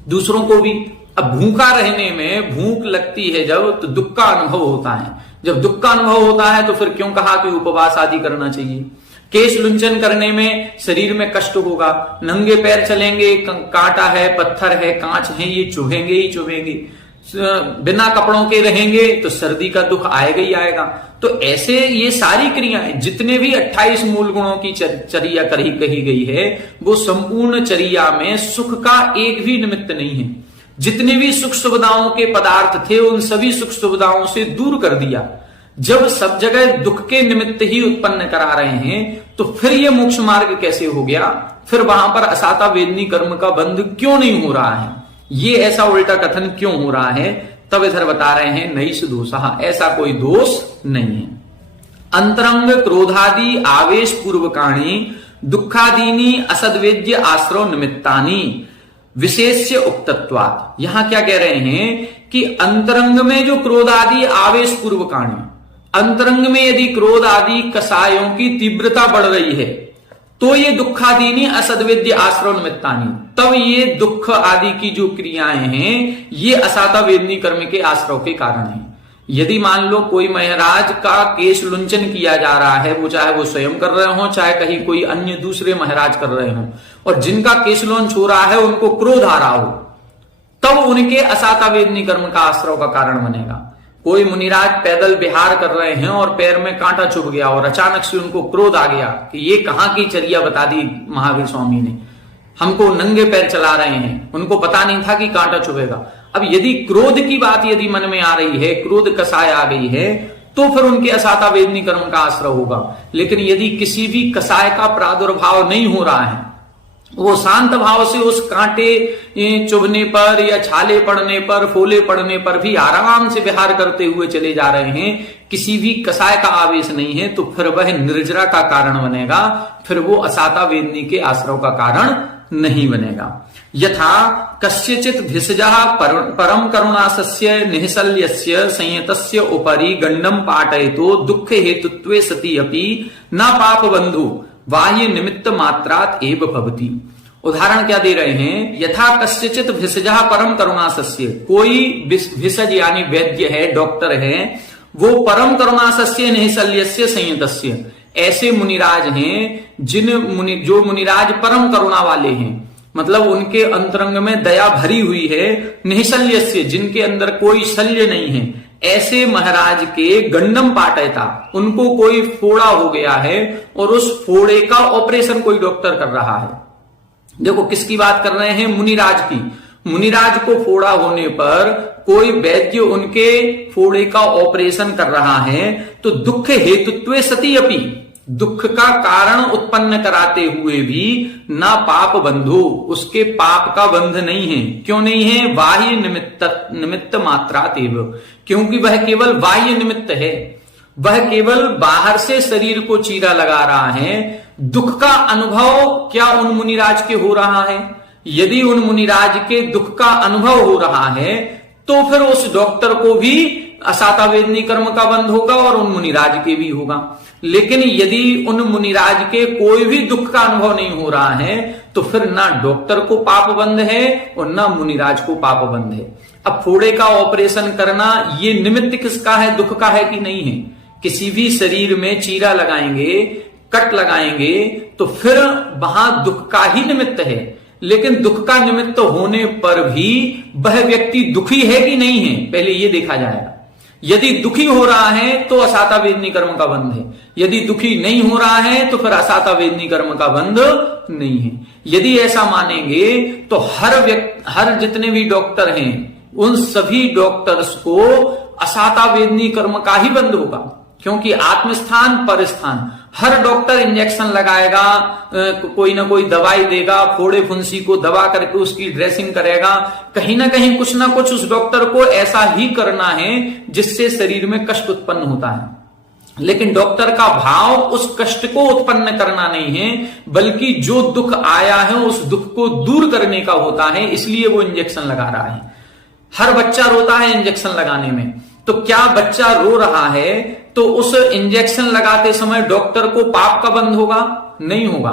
दूसरों को भी। अब भूखा रहने में, भूख लगती है जब, तो दुख का अनुभव होता है। जब दुख का अनुभव होता है तो फिर क्यों कहा कि उपवास आदि करना चाहिए? केश लुंचन करने में शरीर में कष्ट होगा, नंगे पैर चलेंगे, कांटा है, पत्थर है, कांच है, ये चुभेंगे ही चुभेंगे। बिना कपड़ों के रहेंगे तो सर्दी का दुख आएगा ही आएगा। तो ऐसे ये सारी क्रियाएं, जितने भी 28 मूल गुणों की चर्या कही गई है, वो संपूर्ण चर्या में सुख का एक भी निमित्त नहीं है। जितने भी सुख सुविधाओं के पदार्थ थे उन सभी सुख सुविधाओं से दूर कर दिया। जब सब जगह दुख के निमित्त ही उत्पन्न करा रहे हैं तो फिर ये मोक्ष मार्ग कैसे हो गया? फिर वहां पर असाता वेदनी कर्म का बंध क्यों नहीं हो रहा है? ये ऐसा उल्टा कथन क्यों हो रहा है? तब इधर बता रहे हैं नैष दोषः, ऐसा कोई दोष नहीं है। अंतरंग क्रोधादि आवेश पूर्वकाणी दुखादीनी असद्वेद्य आश्रय निमित्तानी विशेष्य उक्तत्वात्। यहां क्या कह रहे हैं कि अंतरंग में जो क्रोध आदि आवेश पूर्वकाणी, अंतरंग में यदि क्रोध आदि कसायों की तीव्रता बढ़ रही है तो ये दुखादीनी असद्वेद्य आश्रय निमित्तानी, तब ये दुख आदि की जो क्रियाएं हैं ये असाता वेदनी कर्म के आश्रय के कारण है। यदि मान लो कोई महाराज का केश लुंचन किया जा रहा है, वो चाहे वो स्वयं कर रहे हो, चाहे कहीं कोई अन्य दूसरे महाराज कर रहे हो, और जिनका केश लुंच हो रहा है उनको क्रोध आ रहा हो, तब उनके असाता वेदनी कर्म का आश्रय का कारण बनेगा। कोई मुनिराज पैदल विहार कर रहे हैं और पैर में कांटा चुभ गया और अचानक से उनको क्रोध आ गया कि ये कहां की चर्या बता दी महावीर स्वामी ने, हमको नंगे पैर चला रहे हैं, उनको पता नहीं था कि कांटा चुभेगा। अब यदि क्रोध की बात यदि मन में आ रही है, क्रोध कषाय आ गई है, तो फिर उनके असाता वेदनी कर्म का आश्रय होगा। लेकिन यदि किसी भी कषाय का प्रादुर्भाव नहीं हो रहा है, वो शांत भाव से उस कांटे चुभने पर या छाले पड़ने पर, फोले पड़ने पर भी आराम से विहार करते हुए चले जा रहे हैं, किसी भी कषाय का आवेश नहीं है, तो फिर वह निर्जरा का कारण बनेगा, फिर वो असाता वेदनी के आश्रय का कारण नहीं बनेगा। यथा कस्यचित भिषजः परम करुणासस्य निःशल्यस्य संयतस्य उपरि गंडम पाटयतो दुःख हेतुत्वे सति अपि न पाप बंधु बाह्य निमित्त मात्रात एव भवति। उदाहरण क्या दे रहे हैं? यथा कस्यचित भिषजः परम करुणासस्य, कोई भिषज यानी वैद्य है, डॉक्टर है, वो परम करुणासस्य निःशल्यस्य संयतस्य, ऐसे मुनिराज हैं जो मुनिराज परम करुणा वाले हैं, मतलब उनके अंतरंग में दया भरी हुई है, निःशल्यस्य, जिनके अंदर कोई शल्य नहीं है, ऐसे महाराज के गंडम पाटयता, उनको कोई फोड़ा हो गया है और उस फोड़े का ऑपरेशन कोई डॉक्टर कर रहा है। देखो किसकी बात कर रहे हैं? मुनिराज की। मुनिराज को फोड़ा होने पर कोई वैद्य उनके फोड़े का ऑपरेशन कर रहा है, तो दुख हेतुत्वे सति अपि, दुख का कारण उत्पन्न कराते हुए भी ना पाप बंधु, उसके पाप का बंध नहीं है। क्यों नहीं है? बाह्य निमित्त मात्रात एव, क्योंकि वह केवल बाह्य निमित्त है, वह केवल बाहर से शरीर को चीरा लगा रहा है। दुख का अनुभव क्या उन मुनिराज के हो रहा है? यदि उन मुनिराज के दुख का अनुभव हो रहा है, तो फिर उस डॉक्टर को भी असाता वेदनी कर्म का बंध होगा और उन मुनिराज के भी होगा। लेकिन यदि उन मुनिराज के कोई भी दुख का अनुभव नहीं हो रहा है, तो फिर ना डॉक्टर को पाप बंध है और ना मुनिराज को पाप बंध है। अब फोड़े का ऑपरेशन करना ये निमित्त किसका है? दुख का है कि नहीं है? किसी भी शरीर में चीरा लगाएंगे, कट लगाएंगे, तो फिर वहां दुख का ही निमित्त है। लेकिन दुख का निमित्त होने पर भी वह व्यक्ति दुखी है कि नहीं है, पहले ये देखा जाएगा। यदि दुखी हो रहा है तो असाता वेदनी कर्म का बंध है, यदि दुखी नहीं हो रहा है तो फिर असाता वेदनी कर्म का बंध नहीं है। यदि ऐसा मानेंगे तो हर जितने भी डॉक्टर हैं उन सभी डॉक्टर्स को असाता वेदनी कर्म का ही बंध होगा, क्योंकि आत्मस्थान पर स्थान, हर डॉक्टर इंजेक्शन लगाएगा, कोई ना कोई दवाई देगा, फोड़े फुंसी को दबा करके उसकी ड्रेसिंग करेगा, कहीं ना कहीं कुछ ना कुछ उस डॉक्टर को ऐसा ही करना है जिससे शरीर में कष्ट उत्पन्न होता है। लेकिन डॉक्टर का भाव उस कष्ट को उत्पन्न करना नहीं है, बल्कि जो दुख आया है उस दुख को दूर करने का होता है, इसलिए वो इंजेक्शन लगा रहा है। हर बच्चा रोता है इंजेक्शन लगाने में, तो क्या बच्चा रो रहा है तो उस इंजेक्शन लगाते समय डॉक्टर को पाप का बंध होगा? नहीं होगा।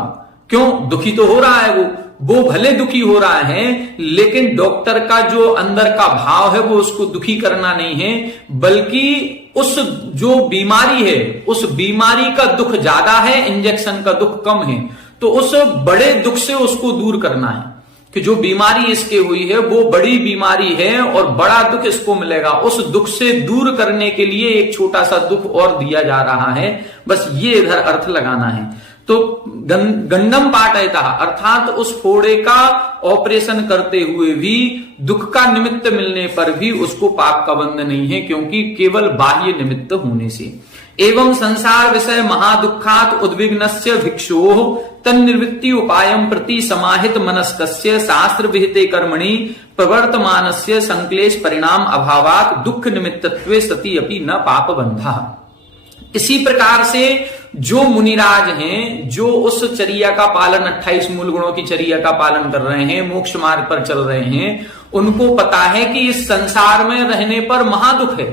क्यों? दुखी तो हो रहा है वो भले दुखी हो रहा है, लेकिन डॉक्टर का जो अंदर का भाव है वो उसको दुखी करना नहीं है, बल्कि उस जो बीमारी है उस बीमारी का दुख ज्यादा है, इंजेक्शन का दुख कम है, तो उस बड़े दुख से उसको दूर करना है कि जो बीमारी इसके हुई है वो बड़ी बीमारी है और बड़ा दुख इसको मिलेगा। उस दुख से दूर करने के लिए एक छोटा सा दुख और दिया जा रहा है, बस ये इधर अर्थ लगाना है। तो गंडम पाटयता, अर्थात उस फोड़े का ऑपरेशन करते हुए भी दुख का निमित्त मिलने पर भी उसको पाप का बंध नहीं है, क्योंकि केवल बाह्य निमित्त होने से। एवं संसार विषय महादुखात उद्विग्नस्य भिक्षोः तन्निवृत्ति उपायं प्रति समाहित मनस्कस्य शास्त्र विहिते कर्मणि प्रवर्तमानस्य संक्लेश परिणाम अभावात दुख निमित्तत्वे सति अपि न पाप बंधः। इसी प्रकार से जो मुनिराज हैं, जो उस चर्या का पालन 28 मूल गुणों की चर्या का पालन कर रहे हैं, मोक्ष मार्ग पर चल रहे हैं, उनको पता है कि इस संसार में रहने पर महादुख है,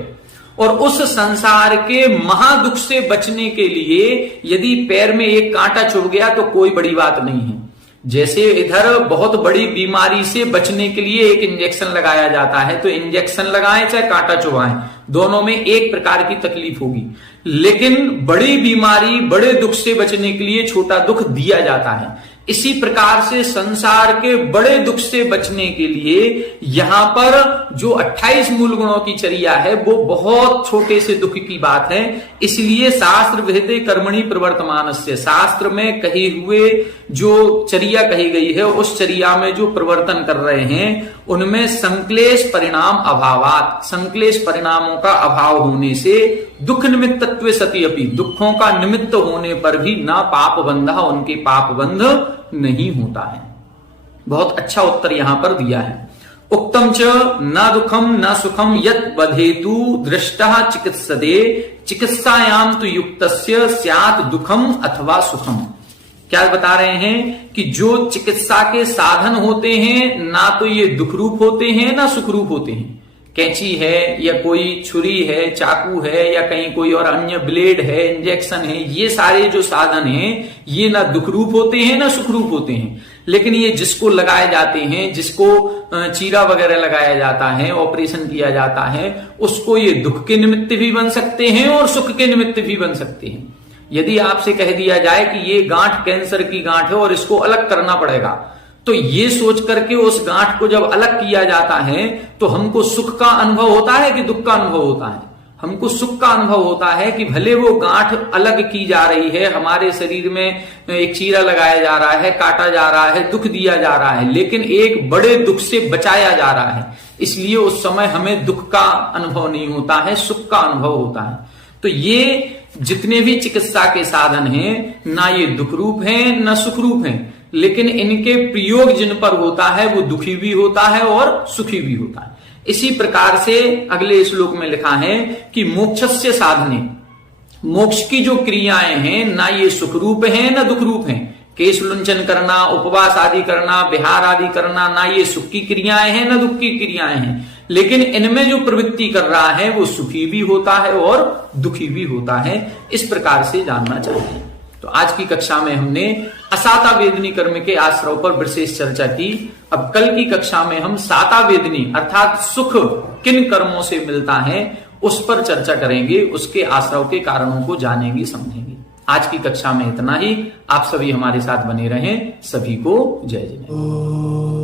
और उस संसार के महादुख से बचने के लिए यदि पैर में एक कांटा चुभ गया तो कोई बड़ी बात नहीं है। जैसे इधर बहुत बड़ी बीमारी से बचने के लिए एक इंजेक्शन लगाया जाता है, तो इंजेक्शन लगाएं चाहे कांटा चुभाएं, दोनों में एक प्रकार की तकलीफ होगी। लेकिन बड़ी बीमारी, बड़े दुख से बचने के लिए छोटा दुख दिया जाता है। इसी प्रकार से संसार के बड़े दुख से बचने के लिए यहां पर जो 28 मूल गुणों की चर्या है वो बहुत छोटे से दुख की बात है। इसलिए शास्त्र विहिते कर्मणि प्रवर्तमानस्य, शास्त्र में कहे हुए जो चर्या कही गई है उस चर्या में जो प्रवर्तन कर रहे हैं उनमें संक्लेश परिणाम अभावात, संक्लेश परिणामों का अभाव होने से दुख निमित्तत्व सति अपि, दुखों का निमित्त होने पर भी ना पाप बंधा, उनके पाप बंध नहीं होता है। बहुत अच्छा उत्तर यहां पर दिया है। उक्तम च न दुखम न सुखम यत् बधेतु दृष्टः चिकित्सते चिकित्सायाम तु युक्तस्य स्यात् दुखम अथवा सुखम। क्या बता रहे हैं कि जो चिकित्सा के साधन होते हैं ना तो ये दुख रूप होते हैं ना सुख रूप होते हैं। कैंची है या कोई छुरी है, चाकू है या कहीं कोई और अन्य ब्लेड है, इंजेक्शन है, ये सारे जो साधन हैं ये ना दुख रूप होते हैं ना सुख रूप होते हैं। लेकिन ये जिसको लगाए जाते हैं, जिसको चीरा वगैरह लगाया जाता है, ऑपरेशन किया जाता है, उसको ये दुख के निमित्त भी बन सकते हैं और सुख के निमित्त भी बन सकते हैं। यदि आपसे कह दिया जाए कि ये गांठ कैंसर की गांठ है और इसको अलग करना पड़ेगा, तो ये सोच करके उस गांठ को जब अलग किया जाता है तो हमको सुख का अनुभव होता है कि दुख का अनुभव होता है? हमको सुख का अनुभव होता है कि भले वो गांठ अलग की जा रही है, हमारे शरीर में एक चीरा लगाया जा रहा है, काटा जा रहा है, दुख दिया जा रहा है, लेकिन एक बड़े दुख से बचाया जा रहा है। इसलिए उस समय हमें दुख का अनुभव नहीं होता है, सुख का अनुभव होता है। तो ये जितने भी चिकित्सा के साधन हैं ना ये दुख रूप हैं ना सुख रूप हैं, लेकिन इनके प्रयोग जिन पर होता है वो दुखी भी होता है और सुखी भी होता है। इसी प्रकार से अगले श्लोक में लिखा है कि मोक्षस्य साधने, मोक्ष की जो क्रियाएं हैं ना ये सुख रूप हैं ना दुख रूप हैं। केश लुंचन करना, उपवास आदि करना, विहार आदि करना, ना ये सुख की क्रियाएं हैं ना दुख की क्रियाएं हैं, लेकिन इनमें जो प्रवृत्ति कर रहा है वो सुखी भी होता है और दुखी भी होता है। इस प्रकार से जानना चाहिए। तो आज की कक्षा में हमने असाता वेदनी कर्म के आश्रव पर विशेष चर्चा की। अब कल की कक्षा में हम साता वेदनी अर्थात सुख किन कर्मों से मिलता है उस पर चर्चा करेंगे, उसके आश्रव के कारणों को जानेंगे, समझेंगे। आज की कक्षा में इतना ही। आप सभी हमारे साथ बने रहें। सभी को जय जय।